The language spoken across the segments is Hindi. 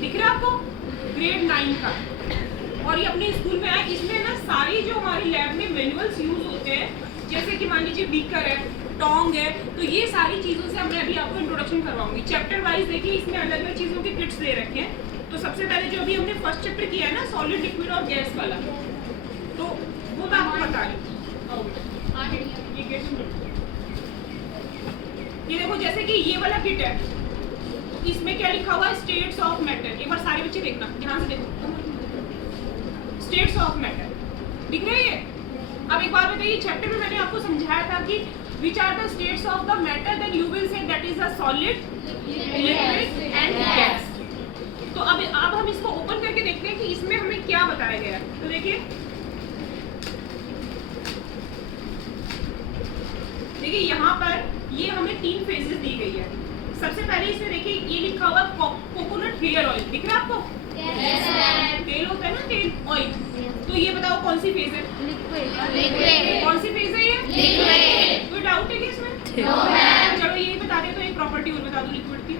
दिख रहा है आपको, ग्रेड 9 का, और ये अपने स्कूल में आया। इसमें ना सारी जो हमारी लैब में मैनुअल्स यूज होते हैं, जैसे कि मान लीजिए बीकर है, टोंग है, तो ये सारी चीज़ों से मैं अभी आपको इंट्रोडक्शन करवाऊंगी। चैप्टर वाइज देखिए इसमें अलग अलग चीज़ों के किट्स दे रखे हैं। तो सबसे पहले जो अभी हमने फर्स्ट चैप्टर किया है ना, सॉलिड, लिक्विड और गैस वाला, तो वो मैं आपको बता रही हूँ। ये देखो, जैसे कि ये वाला किट है, इसमें क्या लिखा हुआ है, स्टेट्स ऑफ मैटर। एक बार सारे बच्चे देखना, ध्यान से देखो, स्टेट्स ऑफ मैटर दिख रहे हैं। अब एक बार बताइए, चैप्टर में मैंने आपको समझाया था कि which are the states of the matter, then you will say that is a solid, liquid and gas। तो अब हम इसको ओपन करके देखते हैं कि इसमें हमें क्या बताया गया है। तो देखिए यहाँ पर ये हमें 3 फेजेस दी गई है। सबसे पहले इसमें देखिए ये लिखा हुआ कोकोनट हेयर ऑयल, दिख रहा है आपको? तेल होता है ना, तेल, ऑयल। तो ये बताओ कौन सी फेज है? लिक्विड। कौन सी फेज है ये? लिक्विड। कोई डाउट है क्या इसमें? चलो ये बता दे, तो एक प्रॉपर्टी और बता दो लिक्विड की।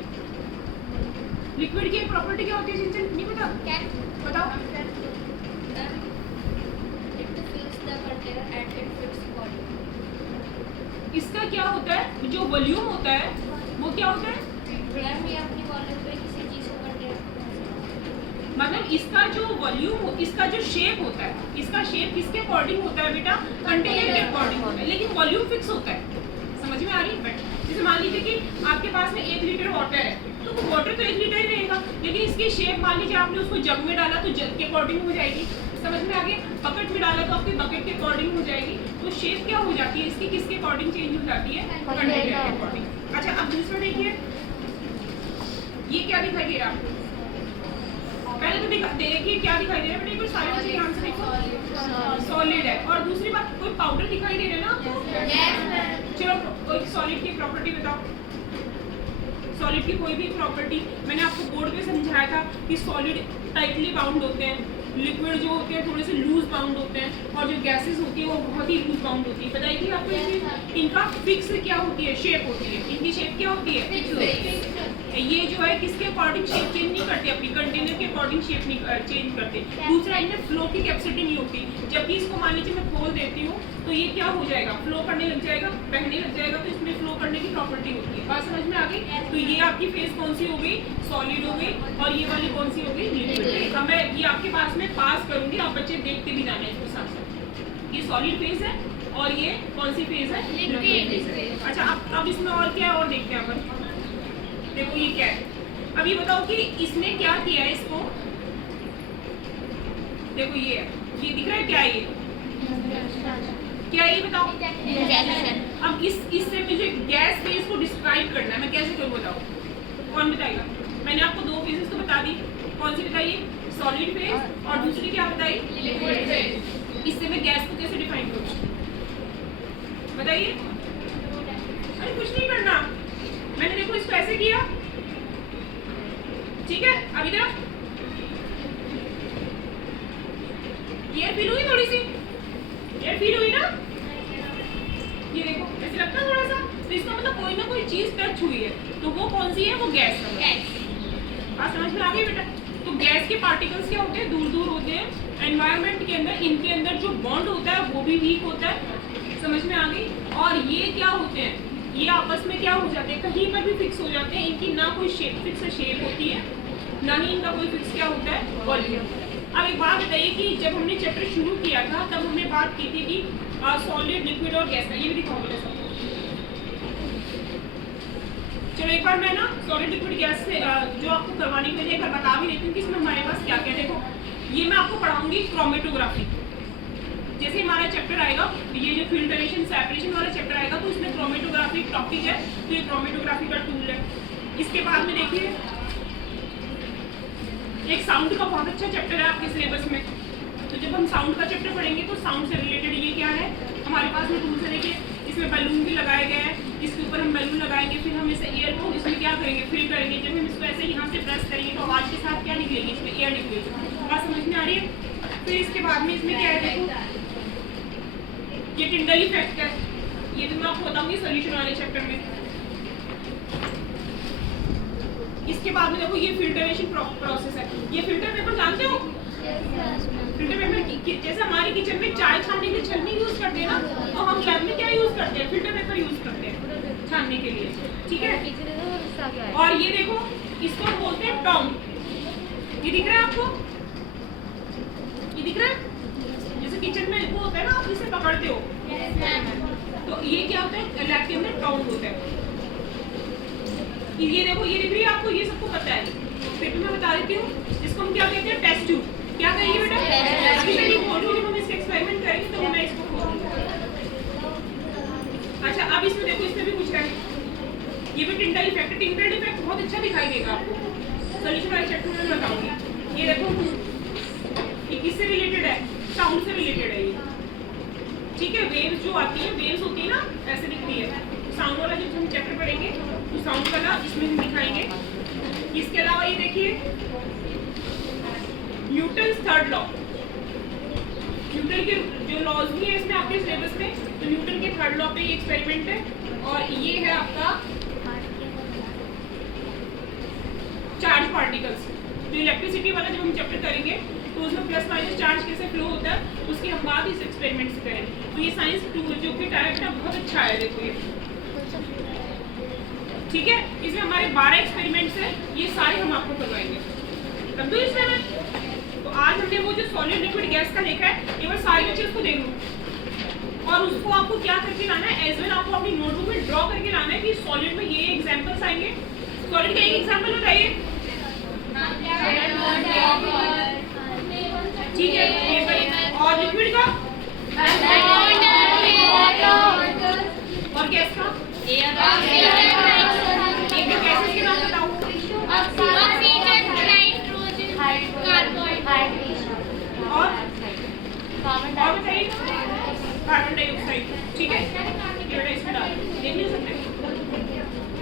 लिक्विड की एक प्रॉपर्टी क्या होती है सिंचन, नहीं पता? क्या बताओ? इसका क्या होता है, जो वॉल्यूम होता है वो क्या होता है? मतलब इसका जो वॉल्यूम, इसका जो शेप होता है, इसका शेप किसके अकॉर्डिंग होता है बेटा? कंटेनर के अकॉर्डिंग होता है, लेकिन वॉल्यूम फिक्स होता है। समझ में आ रही है? जैसे मान लीजिए कि आपके पास में 1 लीटर वाटर है, तो वो वाटर तो 1 लीटर ही रहेगा, लेकिन इसकी शेप मान लीजिए आपने उसको जग में डाला तो जग के अकॉर्डिंग हो जाएगी। समझ में आ गया? बकेट में डाला तो आपके बकेट के अकॉर्डिंग हो जाएगी। तो शेप क्या हो जाती है इसकी, किसके अकॉर्डिंग चेंज हो जाती है? कंटेनर के अकॉर्डिंग। अच्छा, अब दूसरा देखिए, ये क्या दिखाई दे रहा है? पहले तो देखिए क्या दिखाई दे रहा है बेटा, कोई सारे बच्चे ध्यान से देखो, सॉलिड है। और दूसरी बात, कोई पाउडर दिखाई दे रहा है ना आपको? चलो कोई सॉलिड की प्रॉपर्टी बताओ, सॉलिड की कोई भी प्रॉपर्टी। मैंने आपको बोर्ड पे समझाया था कि सॉलिड टाइटली बाउंड होते हैं, लिक्विड जो होते हैं थोड़े से लूज बाउंड होते हैं, और जो गैसेस होती है वो बहुत ही लूज बाउंड होती है। बताइए आपको इनका फिक्स क्या होती है, शेप होती है। इनकी शेप क्या होती है? ये जो है किसके अकॉर्डिंग शेप चेंज नहीं करते, अपनी कंटेनर के अकॉर्डिंग शेप नहीं चेंज करते। दूसरा, इनमें फ्लो की कैपेसिटी नहीं होती। जबकि इसको मान लीजिए मैं खोल देती हूँ तो ये क्या हो जाएगा, फ्लो करने लग जाएगा, बहने लग जाएगा, तो इसमें फ्लो करने की प्रॉपर्टी होती है। बात समझ में आ गई? तो ये आपकी फेज कौन सी हो गई? सॉलिड हो गई। और ये वाली कौन सी हो गई? लिक्विड। अब मैं ये आपके पास में पास करूंगी, आप बच्चे देखते भी जाना इसके साथ साथ। ये सॉलिड फेज है और ये कौन सी फेज है? लिक्विड फेज है। अच्छा, अब इसमें और क्या और देखते हैं अपन। देखो ये क्या है, अब ये बताओ कि इसने क्या किया है इसको। देखो ये दिख रहा है क्या? ये क्या है ये बताओ? अब इससे मुझे गैस फेज को डिस्क्राइब करना है, मैं कैसे करूँ बताओ? कौन बताएगा? मैंने आपको 2 फेजेस तो बता दी, कौन सी बताइए? सॉलिड फेज, और दूसरी क्या बताई? Liquid phase. इससे मैं गैस को कैसे डिफाइन करूँ बताइए? अरे कुछ नहीं करना, मैंने देखो इसको ऐसे किया, ठीक है? अब इधर एयर फील हुई, थोड़ी सी एयर फील हुई ना, ये देखो ऐसे लगता है थोड़ा सा, तो इसका मतलब कोई ना कोई चीज टच हुई है, तो वो कौन सी है? वो गैस है। बात समझ में आ गई बेटा? तो गैस के पार्टिकल्स क्या होते हैं? दूर दूर होते हैं एनवायरनमेंट के अंदर, इनके अंदर जो बॉन्ड होता है वो भी वीक होता है। समझ में आ गई? और ये क्या होते हैं, ये आपस में क्या हो जाते हैं, कहीं पर भी फिक्स हो जाते हैं। इनकी ना कोई फिक्स शेप होती है, ना ही इनका कोई फिक्स क्या होता है? वॉल्यूम। अब एक बात बताइए कि जब हमने चैप्टर शुरू किया था तब हमने बात की थी कि सॉलिड, लिक्विड और गैस का। ये भी दिखाओ बेटा सबको। चलो एक बार मैं ना सॉलिड, लिक्विड, गैस से जो आपको करवाने के लिए एक बार बता भी देती हूँ कि इसमें हमारे पास क्या क्या। देखो ये मैं आपको पढ़ाऊंगी क्रोमेटोग्राफी। जैसे हमारा चैप्टर आएगा, ये जो फिल्ट्रेशन सेपरेशन वाला चैप्टर आएगा, तो इसमें क्रोमेटोग्राफी टॉपिक है, तो ये क्रोमेटोग्राफी का टूल है। इसके बाद में देखिए एक साउंड का बहुत अच्छा चैप्टर है आपके सिलेबस में। तो जब हम साउंड का चैप्टर पढ़ेंगे तो साउंड से रिलेटेड ये क्या है हमारे पास में टूल्स है। देखिए इसमें बैलून भी लगाए गए हैं, इसके ऊपर हम बैलून लगाएंगे, फिर हम इसे एयर को इसमें क्या करेंगे, फिल करेंगे। जब हम इसको ऐसे यहाँ से प्रेस करेंगे तो आवाज़ के साथ क्या निकलेगी, इसमें एयर निकलेगी। बात समझ में आ रही है? फिर इसके बाद में इसमें क्या है, देखो ये टिंडल इफेक्ट है, ये तो मैं आपको बताऊंगी सोल्यूशन वाले चैप्टर में। इसके बाद में देखो ये फिल्टरेशन प्रोसेस है। ये फिल्टर पेपर जानते हो? फिल्टर पेपर जैसे हमारी किचन में चाय छानने के लिए छलनी यूज करते हैं ना, तो हम लैब में क्या यूज करते हैं? फिल्टर पेपर यूज करते हैं छानने के लिए, ठीक है। और ये देखो, इसको हम बोलते हैं टोंग। ये दिख रहा है आपको? ये दिख रहा है? जैसे किचन में वो होता है ना, आप इसे पकड़ते हो, तो ये क्या होता है? लैब के अंदर टोंग होता है। ये देखो, ये दिख रही है आपको? ये सबको पता है, फिर भी मैं बता देती हूँ। इसको हम क्या कहते हैं? Test tube. क्या करेंगे बेटा? अभी मैं ये बोल रही हूँ, जब हम इसका एक्सपेरिमेंट करेंगे तो मैं इसको खोलूंगी। अच्छा, अब इसमें देखो, इसमें भी कुछ है। ये भी टिंडल इफेक्ट है। टिंडल इफेक्ट बहुत अच्छा दिखाई देगा आपको। सॉल्यूशन वाली चैप्टर में बताऊंगी। ये देखो, ये किससे रिलेटेड है? साउंड से रिलेटेड है ये, ठीक है। वेव्स जो आती है, वेव्स होती है ना, ऐसे दिखती है। साउंड वाला जब हम चैप्टर पढ़ेंगे तो साउंड वाला इसमें हम दिखाएंगे। इसके अलावा ये देखिए, न्यूटन्स थर्ड लॉ। न्यूटन के जो लॉज भी है इसमें आपके सिलेबस में, तो न्यूटन के थर्ड लॉ पे ये एक्सपेरिमेंट है। और ये है आपका चार्ज पार्टिकल्स। जो इलेक्ट्रिसिटी वाला जब हम चैप्टर करेंगे तो उसमें प्लस माइनस चार्ज कैसे फ्लो होता है, उसके हम बाद इस एक्सपेरिमेंट से करेंगे। तो ये साइंस 2 जो कि टाइप ना बहुत अच्छा है, देखो ये, ठीक है। इसमें हमारे 12 एक्सपेरिमेंट्स हैं, ये सारे हम आपको करवाएंगे। तब तो इसमें तो आज हमने वो जो सॉलिड लिक्विड गैस का देखा है, ये बस सारी बच्चे उसको देख लो, और उसको आपको क्या करके लाना है? एज वेल आपको अपनी नोटबुक में ड्रॉ करके लाना है कि सॉलिड में ये एग्जांपल्स आएंगे। सॉलिड का एक एग्जांपल बताइए, ठीक है। ये और लिक्विड का और गैस का एक गैसेस के नाम बताओ। और बताइए, कार्बन डाइऑक्साइड, ठीक है। ये बेटा इसमें डाल देख नहीं सकते।